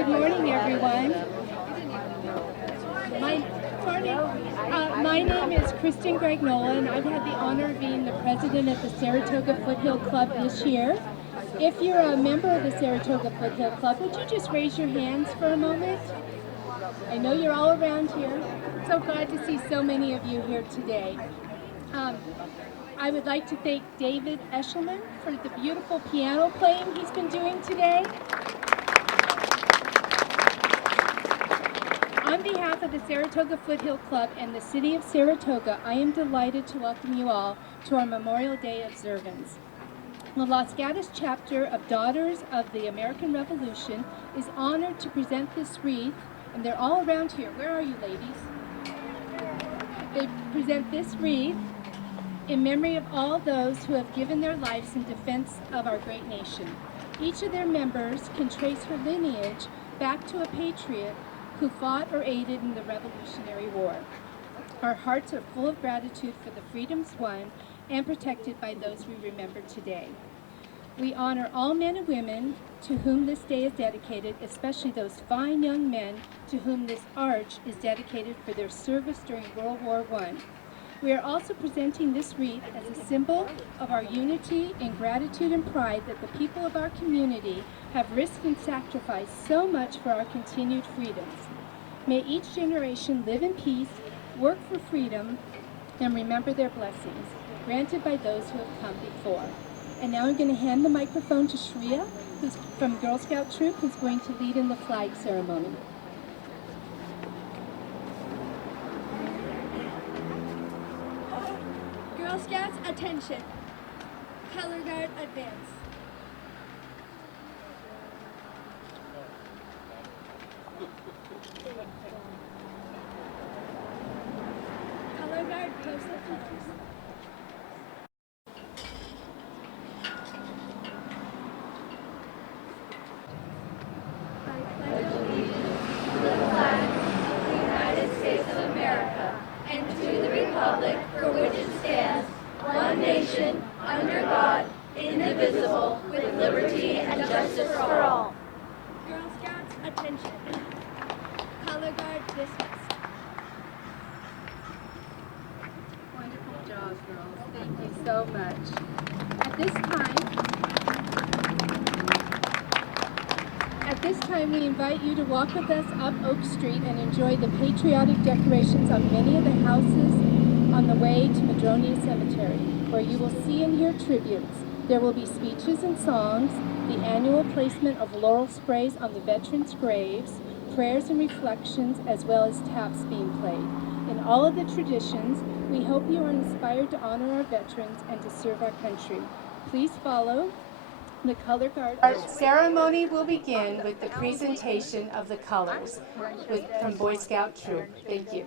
Good morning, everyone. My name is Kristen Gragnola, and I've had the honor of being the president of the Saratoga Foothill Club this year. If you're a member of the Saratoga Foothill Club, would you just raise your hands for a moment? I know you're all around here. So glad to see so many of you here today. I would like to thank David Eshelman for the beautiful piano playing he's been doing today. On behalf of the Saratoga Foothill Club and the City of Saratoga, I am delighted to welcome you all to our Memorial Day observance. The Los Gatos chapter of Daughters of the American Revolution is honored to present this wreath, and they're all around here. Where are you, ladies? They present this wreath in memory of all those who have given their lives in defense of our great nation. Each of their members can trace her lineage back to a patriot who fought or aided in the Revolutionary War. Our hearts are full of gratitude for the freedoms won and protected by those we remember today. We honor all men and women to whom this day is dedicated, especially those fine young men to whom this arch is dedicated for their service during World War I. We are also presenting this wreath as a symbol of our unity and gratitude and pride that the people of our community have risked and sacrificed so much for our continued freedoms. May each generation live in peace, work for freedom, and remember their blessings, granted by those who have come before. And now I'm going to hand the microphone to Shreya, who's from Girl Scout Troop, who's going to lead in the flag ceremony. Girl Scouts, attention. Color Guard, advance. Color Guard, post the flags. I pledge allegiance to the flag of the United States of America and to the republic for which it stands, one nation, under God, indivisible, with liberty and justice for all. Girl Scouts, attention. Color Guard, dismissed. Wonderful job, girls. Thank you so much. At this time, we invite you to walk with us up Oak Street and enjoy the patriotic decorations on many of the houses on the way to Madronia Cemetery, where you will see and hear tributes. There will be speeches and songs, the annual placement of laurel sprays on the veterans' graves, prayers and reflections, as well as taps being played. In all of the traditions, we hope you are inspired to honor our veterans and to serve our country. Please follow the Color Guard. Our ceremony will begin with the presentation of the colors from Boy Scout Troop. Thank you.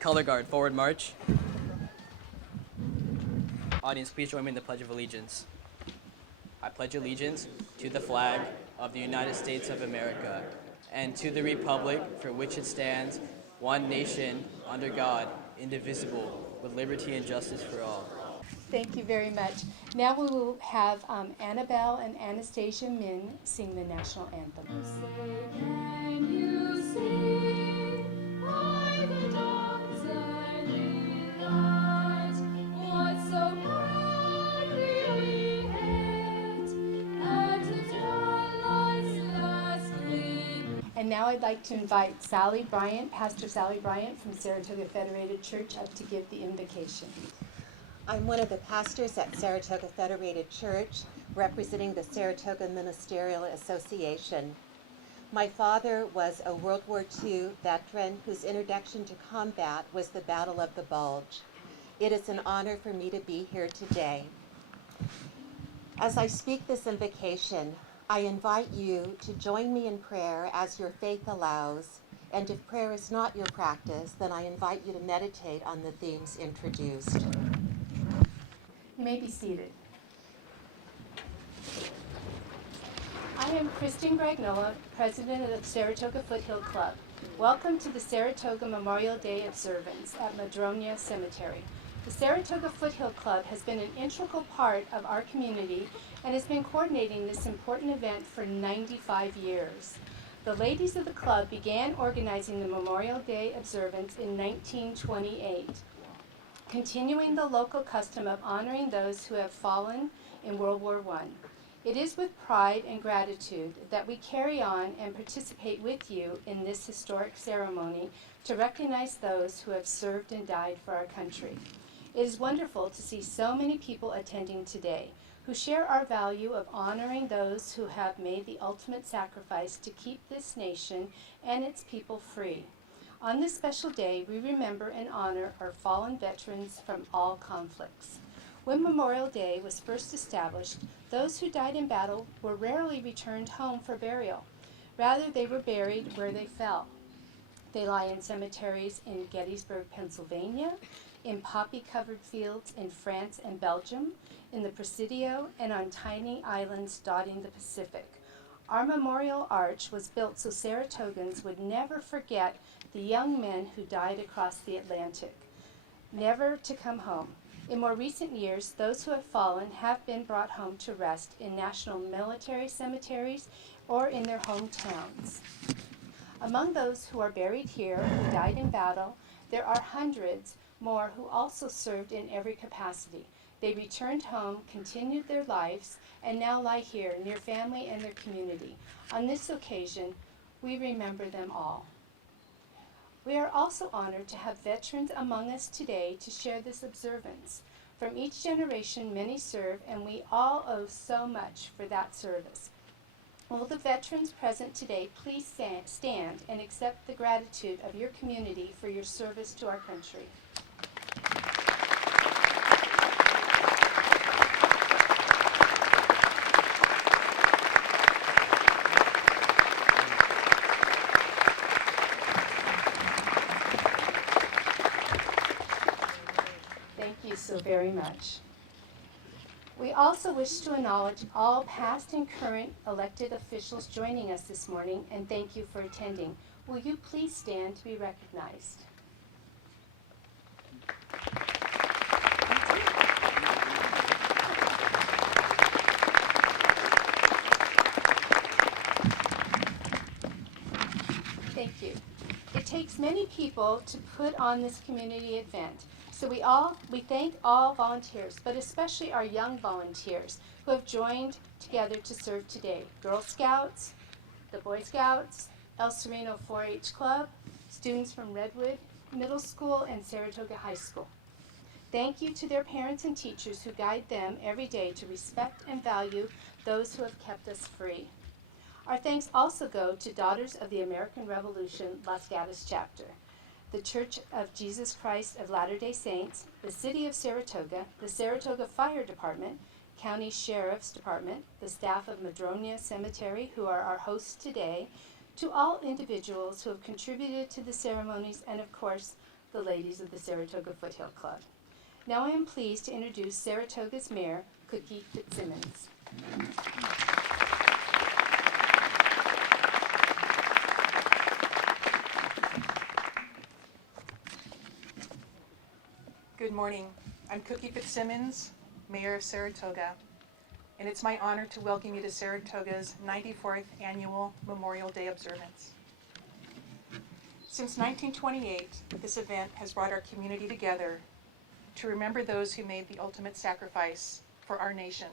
Color Guard, forward march. Audience, please join me in the Pledge of Allegiance. I pledge allegiance to the flag of the United States of America and to the republic for which it stands, one nation, under God, indivisible, with liberty and justice for all. Thank you very much. Now we will have Annabelle and Anastasia Min sing the national anthem. Can you see by the dawn's early light what so proudly we hailed at the twilight's last gleam? And now I'd like to invite Sally Bryant, Pastor Sally Bryant from Saratoga Federated Church, up to give the invocation. I'm one of the pastors at Saratoga Federated Church, representing the Saratoga Ministerial Association. My father was a World War II veteran whose introduction to combat was the Battle of the Bulge. It is an honor for me to be here today. As I speak this invocation, I invite you to join me in prayer as your faith allows, and if prayer is not your practice, then I invite you to meditate on the themes introduced. You may be seated. I am Kristen Gragnola, president of the Saratoga Foothill Club. Welcome to the Saratoga Memorial Day observance at Madronia Cemetery. The Saratoga Foothill Club has been an integral part of our community and has been coordinating this important event for 95 years. The ladies of the club began organizing the Memorial Day observance in 1928, continuing the local custom of honoring those who have fallen in World War I. It is with pride and gratitude that we carry on and participate with you in this historic ceremony to recognize those who have served and died for our country. It is wonderful to see so many people attending today who share our value of honoring those who have made the ultimate sacrifice to keep this nation and its people free. On this special day, we remember and honor our fallen veterans from all conflicts. When Memorial Day was first established, those who died in battle were rarely returned home for burial. Rather, they were buried where they fell. They lie in cemeteries in Gettysburg, Pennsylvania, in poppy-covered fields in France and Belgium, in the Presidio, and on tiny islands dotting the Pacific. Our memorial arch was built so Saratogans would never forget the young men who died across the Atlantic, never to come home. In more recent years, those who have fallen have been brought home to rest in national military cemeteries or in their hometowns. Among those who are buried here who died in battle, there are hundreds more who also served in every capacity. They returned home, continued their lives, and now lie here near family and their community. On this occasion, we remember them all. We are also honored to have veterans among us today to share this observance. From each generation, many serve, and we all owe so much for that service. Will the veterans present today please stand and accept the gratitude of your community for your service to our country? Thank you so very much. We also wish to acknowledge all past and current elected officials joining us this morning, and thank you for attending. Will you please stand to be recognized? Thank you. It takes many people to put on this community event. So we thank all volunteers, but especially our young volunteers who have joined together to serve today. Girl Scouts, the Boy Scouts, El Sereno 4-H Club, students from Redwood Middle School and Saratoga High School. Thank you to their parents and teachers who guide them every day to respect and value those who have kept us free. Our thanks also go to Daughters of the American Revolution, Las Gatas Chapter, the Church of Jesus Christ of Latter-day Saints, the City of Saratoga, the Saratoga Fire Department, County Sheriff's Department, the staff of Madronia Cemetery, who are our hosts today, to all individuals who have contributed to the ceremonies, and of course, the ladies of the Saratoga Foothill Club. Now I am pleased to introduce Saratoga's Mayor, Cookie Fitzsimmons. Good morning. I'm Cookie Fitzsimmons, Mayor of Saratoga, and it's my honor to welcome you to Saratoga's 94th Annual Memorial Day Observance. Since 1928, this event has brought our community together to remember those who made the ultimate sacrifice for our nation.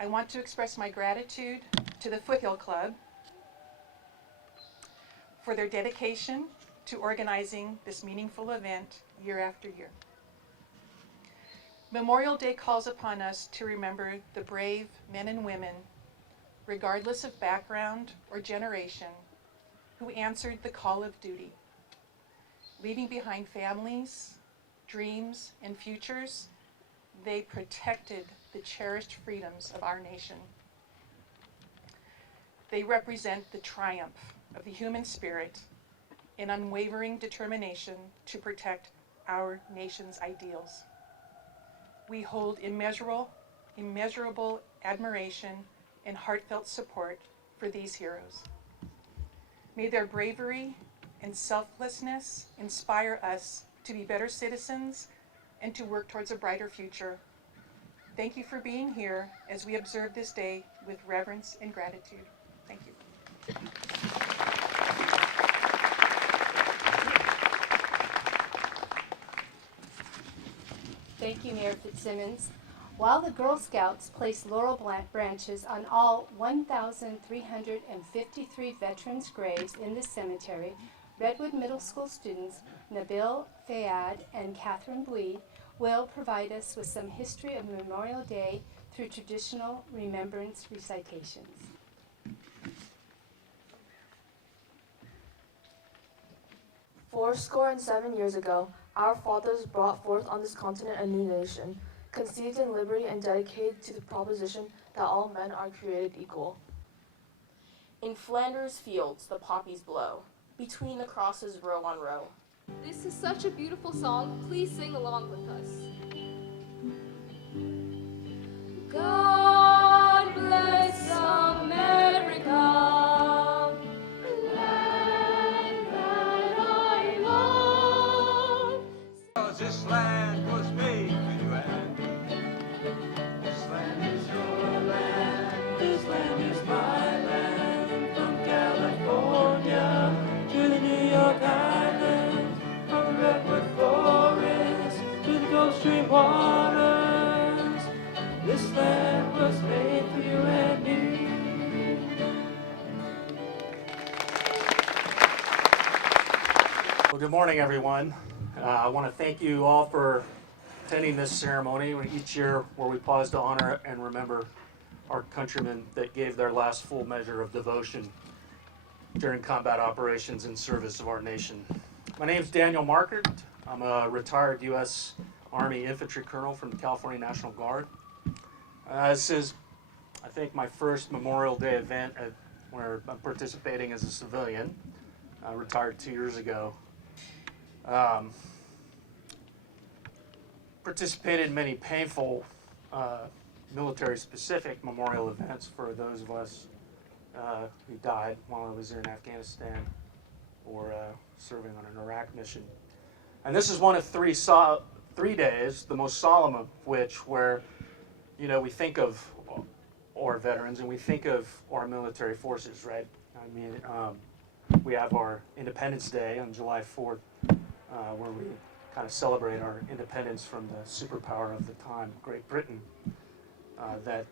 I want to express my gratitude to the Foothill Club for their dedication to organizing this meaningful event year after year. Memorial Day calls upon us to remember the brave men and women, regardless of background or generation, who answered the call of duty, leaving behind families, dreams, and futures. They protected the cherished freedoms of our nation. They represent the triumph of the human spirit and unwavering determination to protect our nation's ideals. We hold immeasurable admiration and heartfelt support for these heroes. May their bravery and selflessness inspire us to be better citizens and to work towards a brighter future. Thank you for being here as we observe this day with reverence and gratitude. Thank you. Thank you, Mayor Fitzsimmons. While the Girl Scouts place laurel branches on all 1,353 veterans' graves in the cemetery, Redwood Middle School students Nabil Fayad and Catherine Bui will provide us with some history of Memorial Day through traditional remembrance recitations. 7 years ago, our fathers brought forth on this continent a new nation, conceived in liberty and dedicated to the proposition that all men are created equal. In Flanders fields the poppies blow, between the crosses row on row. This is such a beautiful song. Please sing along with us. God bless America, land that I love. This land was made for you and me. This land is your land. This land is my land. From California to the New York Islands, from the Redwood Forest to the Gulf Stream waters. This land was made for you and me. Well, good morning, everyone. I want to thank you all for attending this ceremony each year where we pause to honor and remember our countrymen that gave their last full measure of devotion during combat operations in service of our nation. My name is Daniel Markert. I'm a retired U.S. Army infantry colonel from the California National Guard. This is, I think, my first Memorial Day event where I'm participating as a civilian. I retired 2 years ago. Participated in many painful military-specific memorial events for those of us who died while I was in Afghanistan or serving on an Iraq mission. And this is one of 3 days, the most solemn of which, where we think of our veterans and we think of our military forces, right? I mean, we have our Independence Day on July 4th, where we kind of celebrate our independence from the superpower of the time, Great Britain, that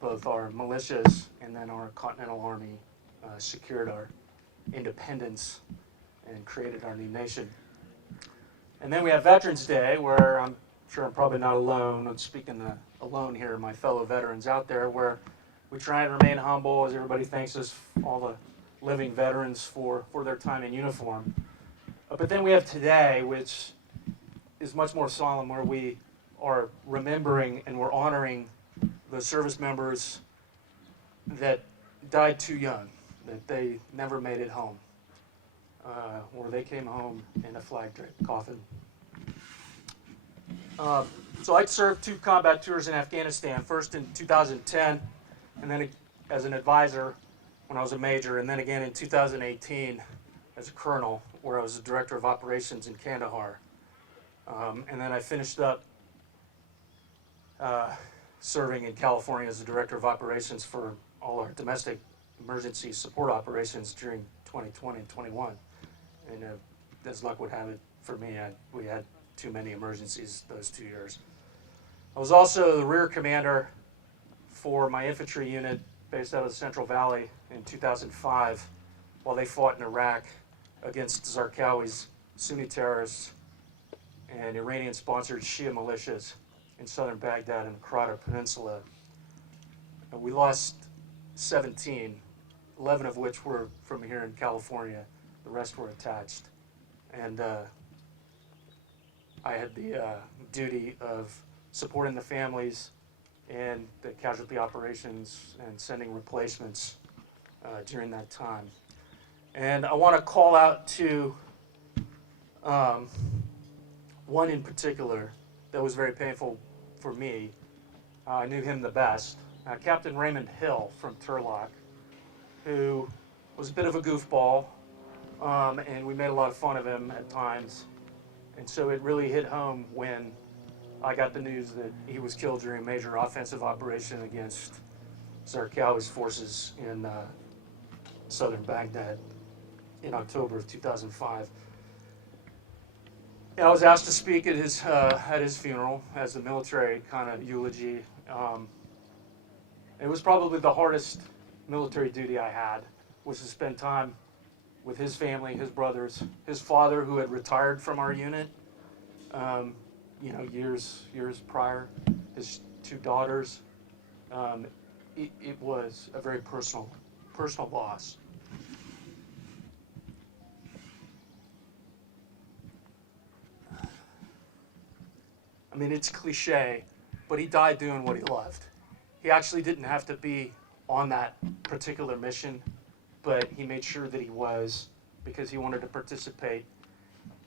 both our militias and then our Continental Army secured our independence and created our new nation. And then we have Veterans Day, where I'm sure I'm probably not alone. I'm speaking alone here, my fellow veterans out there, where we try and remain humble as everybody thanks us, all the living veterans, for their time in uniform. But then we have today, which is much more solemn, where we are remembering and we're honoring the service members that died too young, that they never made it home, or they came home in a flag-draped coffin. So I served 2 combat tours in Afghanistan, first in 2010, and then as an advisor when I was a major, and then again in 2018 as a colonel, where I was the director of operations in Kandahar. And then I finished up serving in California as the director of operations for all our domestic emergency support operations during 2020 and 21. And as luck would have it for me, we had too many emergencies those 2 years. I was also the rear commander for my infantry unit based out of the Central Valley in 2005 while they fought in Iraq against Zarqawi's Sunni terrorists and Iranian-sponsored Shia militias in southern Baghdad and the Qarada Peninsula. And we lost 17, 11 of which were from here in California. The rest were attached. And I had the duty of supporting the families and the casualty operations and sending replacements during that time. And I want to call out to one in particular that was very painful for me. I knew him the best. Captain Raymond Hill from Turlock, who was a bit of a goofball, and we made a lot of fun of him at times. And so it really hit home when I got the news that he was killed during a major offensive operation against Zarqawi's forces in southern Baghdad in October of 2005. I was asked to speak at his funeral as a military kind of eulogy. It was probably the hardest military duty I had, was to spend time with his family, his brothers, his father who had retired from our unit, years prior, his two daughters. It was a very personal loss. I mean, it's cliche, but he died doing what he loved. He actually didn't have to be on that particular mission, but he made sure that he was, because he wanted to participate.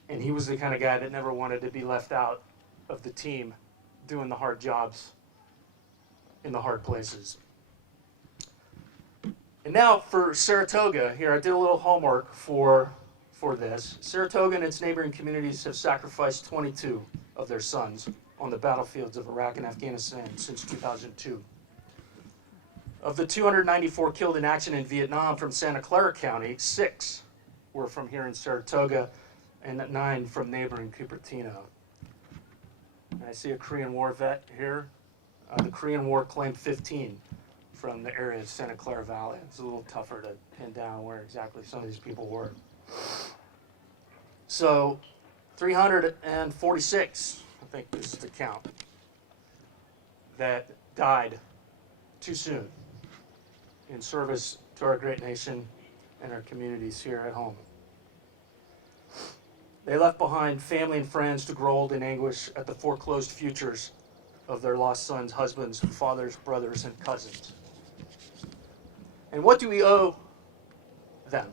And he was the kind of guy that never wanted to be left out of the team doing the hard jobs in the hard places. And now for Saratoga, here I did a little homework for this. Saratoga and its neighboring communities have sacrificed 22 of their sons on the battlefields of Iraq and Afghanistan since 2002. Of the 294 killed in action in Vietnam from Santa Clara County, 6 were from here in Saratoga and 9 from neighboring Cupertino. And I see a Korean War vet here. The Korean War claimed 15 from the area of Santa Clara Valley. It's a little tougher to pin down where exactly some of these people were. So 346, I think is the count, that died too soon in service to our great nation and our communities here at home. They left behind family and friends to grow old in anguish at the foreclosed futures of their lost sons, husbands, fathers, brothers, and cousins. And what do we owe them?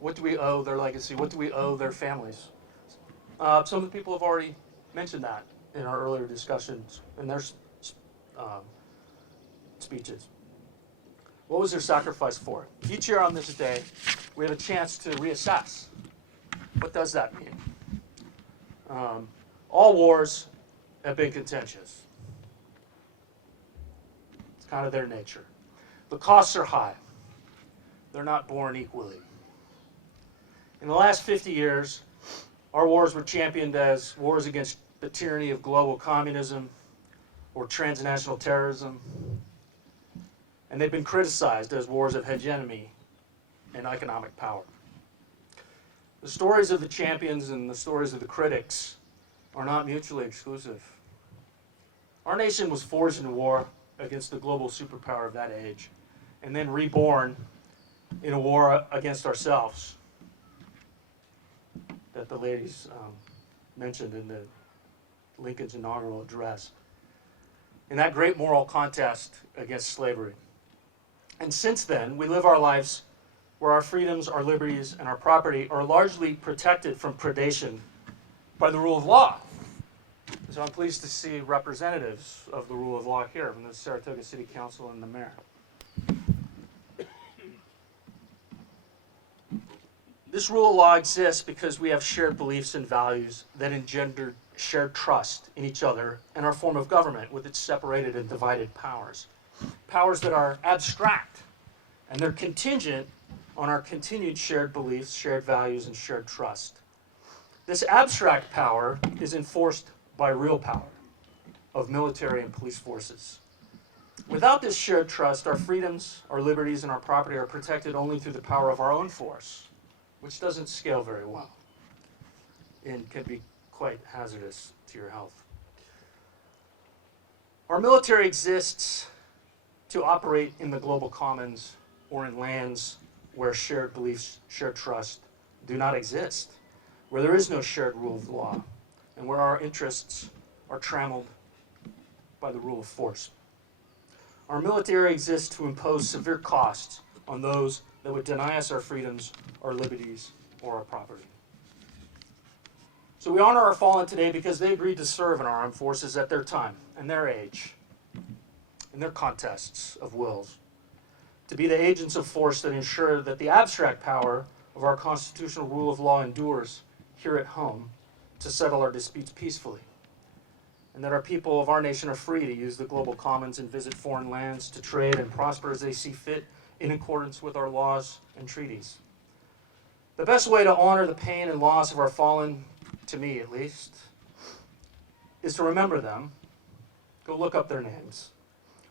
What do we owe their legacy? What do we owe their families? Some of the people have already mentioned that in our earlier discussions in their speeches. What was their sacrifice for? Each year on this day, we have a chance to reassess. What does that mean? All wars have been contentious. It's kind of their nature. The costs are high. They're not borne equally. In the last 50 years, our wars were championed as wars against the tyranny of global communism or transnational terrorism, and they've been criticized as wars of hegemony and economic power. The stories of the champions and the stories of the critics are not mutually exclusive. Our nation was forged in war against the global superpower of that age, and then reborn in a war against ourselves that the ladies mentioned in the Lincoln's inaugural address. In that great moral contest against slavery. And since then, we live our lives where our freedoms, our liberties, and our property are largely protected from predation by the rule of law. So I'm pleased to see representatives of the rule of law here from the Saratoga City Council and the mayor. This rule of law exists because we have shared beliefs and values that engender shared trust in each other and our form of government with its separated and divided powers. Powers that are abstract, and they're contingent on our continued shared beliefs, shared values, and shared trust. This abstract power is enforced by real power of military and police forces. Without this shared trust, our freedoms, our liberties, and our property are protected only through the power of our own force, which doesn't scale very well and can be quite hazardous to your health. Our military exists to operate in the global commons or in lands where shared beliefs, shared trust do not exist, where there is no shared rule of law, and where our interests are trammeled by the rule of force. Our military exists to impose severe costs on those that would deny us our freedoms, our liberties, or our property. So we honor our fallen today because they agreed to serve in our armed forces at their time and their age, in their contests of wills, to be the agents of force that ensure that the abstract power of our constitutional rule of law endures here at home to settle our disputes peacefully, and that our people of our nation are free to use the global commons and visit foreign lands, to trade and prosper as they see fit in accordance with our laws and treaties. The best way to honor the pain and loss of our fallen, to me at least, is to remember them. Go look up their names.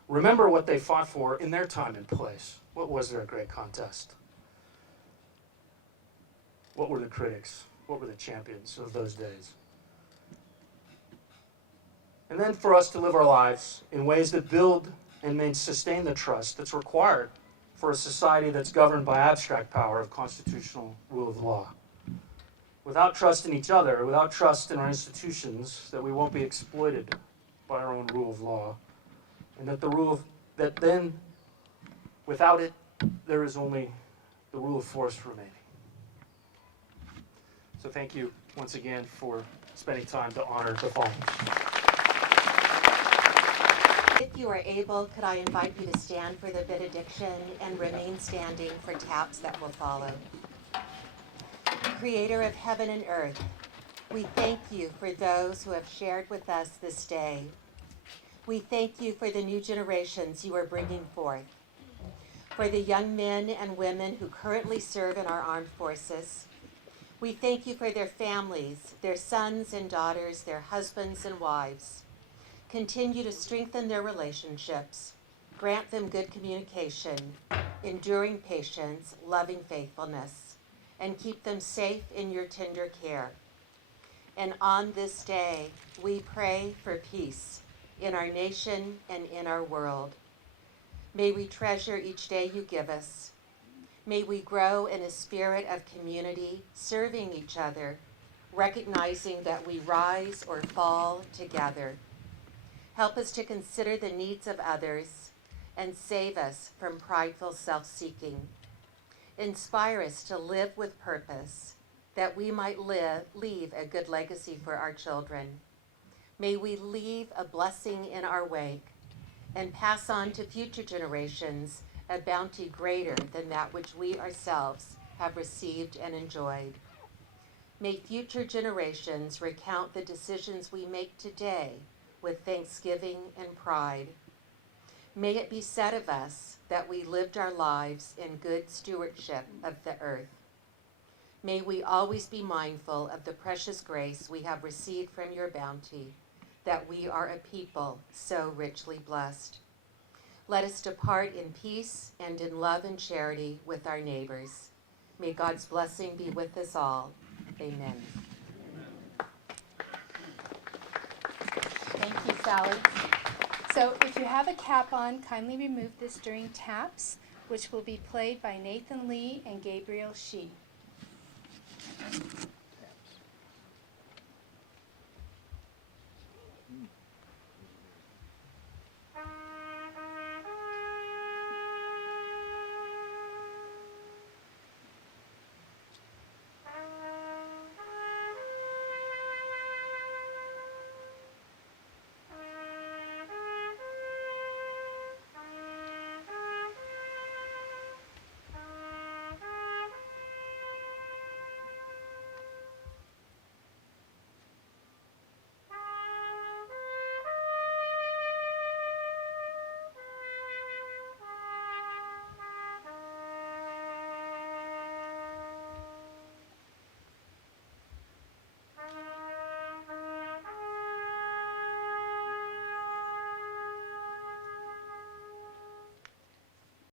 Remember what they fought for in their time and place. What was their great contest? What were the critics? What were the champions of those days? And then for us to live our lives in ways that build and may sustain the trust that's required for a society that's governed by abstract power of constitutional rule of law. Without trust in each other, without trust in our institutions, that we won't be exploited by our own rule of law, and that then, without it, there is only the rule of force remaining. So thank you once again for spending time to honor the fallen. If you are able, could I invite you to stand for the benediction and remain standing for taps that will follow. Creator of heaven and earth, we thank you for those who have shared with us this day. We thank you for the new generations you are bringing forth, for the young men and women who currently serve in our armed forces. We thank you for their families, their sons and daughters, their husbands and wives. Continue to strengthen their relationships, grant them good communication, enduring patience, loving faithfulness, and keep them safe in your tender care. And on this day, we pray for peace in our nation and in our world. May we treasure each day you give us. May we grow in a spirit of community, serving each other, recognizing that we rise or fall together. Help us to consider the needs of others and save us from prideful self-seeking. Inspire us to live with purpose, that we might leave a good legacy for our children. May we leave a blessing in our wake and pass on to future generations a bounty greater than that which we ourselves have received and enjoyed. May future generations recount the decisions we make today with thanksgiving and pride. May it be said of us that we lived our lives in good stewardship of the earth. May we always be mindful of the precious grace we have received from your bounty, that we are a people so richly blessed. Let us depart in peace and in love and charity with our neighbors. May God's blessing be with us all. Amen. Thank you, Sally. So if you have a cap on, kindly remove this during taps, which will be played by Nathan Lee and Gabriel Shee.